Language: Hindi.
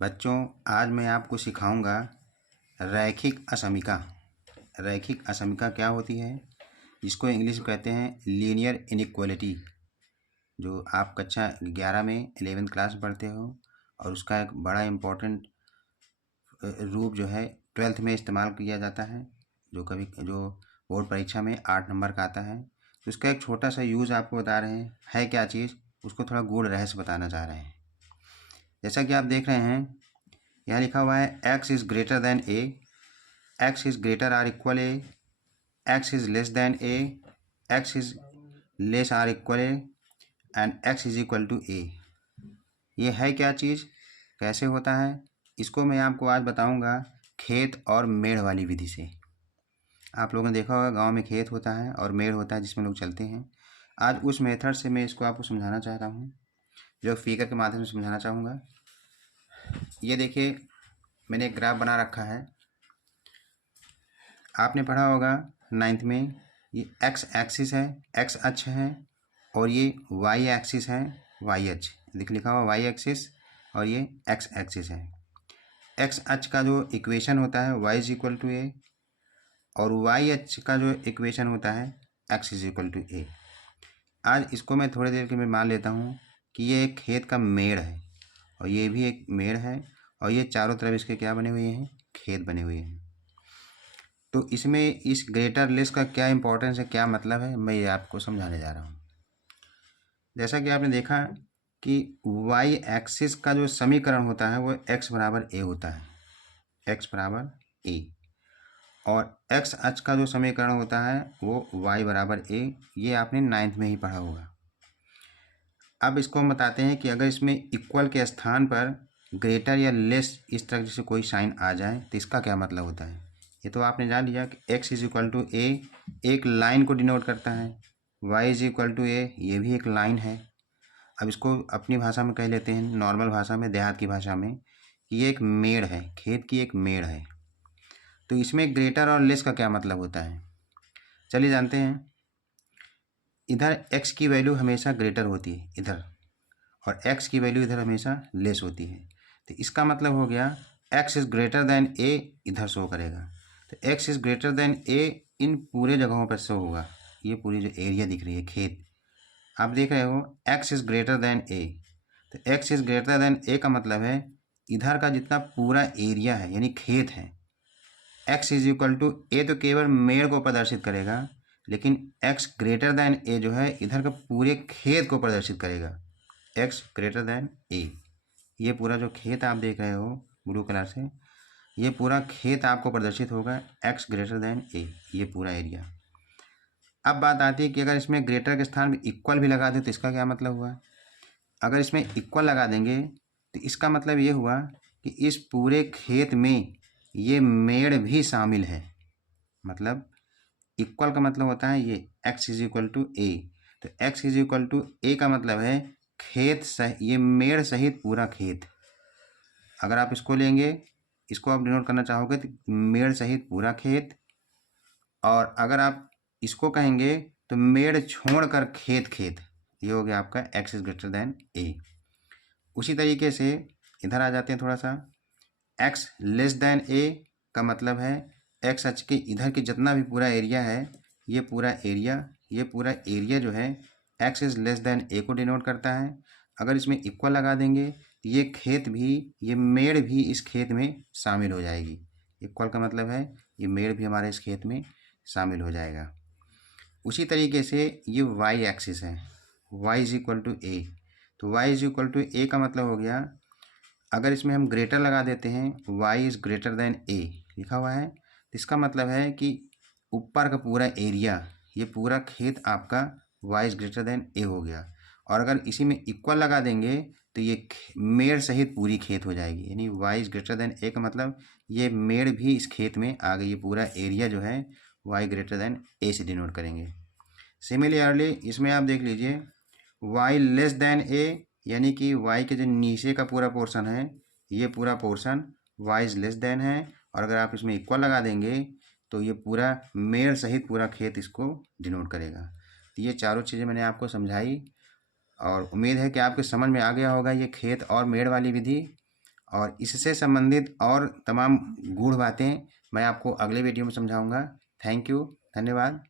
बच्चों, आज मैं आपको सिखाऊंगा रैखिक असमीका। रैखिक असमीका क्या होती है, जिसको इंग्लिश में कहते हैं लीनियर इनइक्वालिटी, जो आप कक्षा 11 में 11th क्लास में पढ़ते हो। और उसका एक बड़ा इम्पोर्टेंट रूप जो है 12th में इस्तेमाल किया जाता है, जो बोर्ड परीक्षा में 8 नंबर का आता है। तो उसका एक छोटा सा यूज़ आपको बता रहे हैं, है क्या चीज़, उसको थोड़ा गूढ़ रहस्य बताना चाह रहे हैं। जैसा कि आप देख रहे हैं, यहाँ लिखा हुआ है x is greater than a, x is greater or equal a, x is less than a, x is less or equal a and x is equal to a। ये है क्या चीज़, कैसे होता है, इसको मैं आपको आज बताऊंगा खेत और मेड़ वाली विधि से। आप लोगों ने देखा होगा गांव में खेत होता है और मेड़ होता है जिसमें लोग चलते हैं। आज उस मेथड से मैं इसको आपको समझाना चाहता हूँ, जो फिगर के माध्यम से समझाना चाहूँगा। ये देखिए, मैंने एक ग्राफ बना रखा है, आपने पढ़ा होगा 9th में। ये x एक्सिस है, x अक्ष है, और ये y एक्सिस है, y अक्ष। लिखा हुआ y एक्सिस और ये x एक्सिस है। x अक्ष का जो इक्वेशन होता है y is equal to a, और y अक्ष का जो इक्वेशन होता है x is equal to a। आज इसको मैं थोड़ी देर के लिए मान लेता हूँ कि ये एक खेत का मेड़ है और ये भी एक मेड़ है, और ये चारों तरफ इसके क्या बने हुए हैं, खेत बने हुए हैं। तो इसमें इस ग्रेटर लेस का क्या इंपॉर्टेंस है, क्या मतलब है, मैं ये आपको समझाने जा रहा हूँ। जैसा कि आपने देखा कि y एक्सिस का जो समीकरण होता है वो x बराबर a होता है, x बराबर a, और x अक्ष का जो समीकरण होता है वो y बराबर a। ये आपने 9th में ही पढ़ा होगा। अब इसको हम बताते हैं कि अगर इसमें इक्वल के स्थान पर ग्रेटर या लेस इस तरह से कोई साइन आ जाए तो इसका क्या मतलब होता है। ये तो आपने जान लिया कि x इज इक्वल टू ए एक लाइन को डिनोट करता है, y इज इक्वल टू ए ये भी एक लाइन है। अब इसको अपनी भाषा में कह लेते हैं, नॉर्मल भाषा में, देहात की भाषा में, कि ये एक मेड़ है, खेत की एक मेड़ है। तो इसमें ग्रेटर और लेस का क्या मतलब होता है, चलिए जानते हैं। इधर x की वैल्यू हमेशा ग्रेटर होती है इधर, और x की वैल्यू इधर हमेशा लेस होती है। तो इसका मतलब हो गया x is greater than a इधर शो करेगा। तो x is greater than a इन पूरे जगहों पर शो होगा। ये पूरी जो एरिया दिख रही है खेत, आप देख रहे हो x is greater than a। तो x is greater than a का मतलब है इधर का जितना पूरा एरिया है यानी खेत है, x is equal to a तो केवल मेड़ को प्रदर्शित करेगा, लेकिन x ग्रेटर देन a जो है इधर का पूरे खेत को प्रदर्शित करेगा। x ग्रेटर देन a, ये पूरा जो खेत आप देख रहे हो ब्लू कलर से, ये पूरा खेत आपको प्रदर्शित होगा x ग्रेटर देन a, ये पूरा एरिया। अब बात आती है कि अगर इसमें ग्रेटर के स्थान में इक्वल भी लगा दे तो इसका क्या मतलब हुआ। अगर इसमें इक्वल लगा देंगे तो इसका मतलब ये हुआ कि इस पूरे खेत में ये मेड़ भी शामिल है। मतलब इक्वल का मतलब होता है ये x इज इक्वल टू ए। तो x इज इक्वल टू ए का मतलब है खेत ये मेड़ सहित पूरा खेत। अगर आप इसको लेंगे, इसको आप डिनोट करना चाहोगे तो मेड़ सहित पूरा खेत, और अगर आप इसको कहेंगे तो मेड़ छोड़कर खेत खेत, ये हो गया आपका x इज ग्रेटर देन ए। उसी तरीके से इधर आ जाते हैं थोड़ा सा, x लेस देन a का मतलब है x अक्ष के इधर की जितना भी पूरा एरिया है, ये पूरा एरिया जो है x is less than a को डिनोट करता है। अगर इसमें इक्वल लगा देंगे तो ये खेत भी, ये मेड़ भी इस खेत में शामिल हो जाएगी। इक्वल का मतलब है ये मेड़ भी हमारे इस खेत में शामिल हो जाएगा। उसी तरीके से ये y एक्सिस है, y is equal to a। तो y is equal to a का मतलब हो गया, अगर इसमें हम ग्रेटर लगा देते हैं, y is greater than a लिखा हुआ है, तो इसका मतलब है कि ऊपर का पूरा एरिया, ये पूरा खेत आपका y is greater than a हो गया। और अगर इसी में इक्वल लगा देंगे तो ये मेड़ सहित पूरी खेत हो जाएगी, यानी y is greater than a का मतलब ये मेड़ भी इस खेत में आ गई। ये पूरा एरिया जो है y ग्रेटर देन a से डिनोट करेंगे। सिमिलरली इसमें आप देख लीजिए y लेस देन a, यानी कि y के जो नीचे का पूरा पोर्शन है, ये पूरा portion y is less than है, और अगर आप इसमें इक्वल लगा देंगे तो ये पूरा मेड़ सहित पूरा खेत इसको डिनोट करेगा। तो ये चारों चीज़ें मैंने आपको समझाई, और उम्मीद है कि आपके समझ में आ गया होगा ये खेत और मेड़ वाली विधि। और इससे संबंधित और तमाम गूढ़ बातें मैं आपको अगले वीडियो में समझाऊंगा। थैंक यू, धन्यवाद।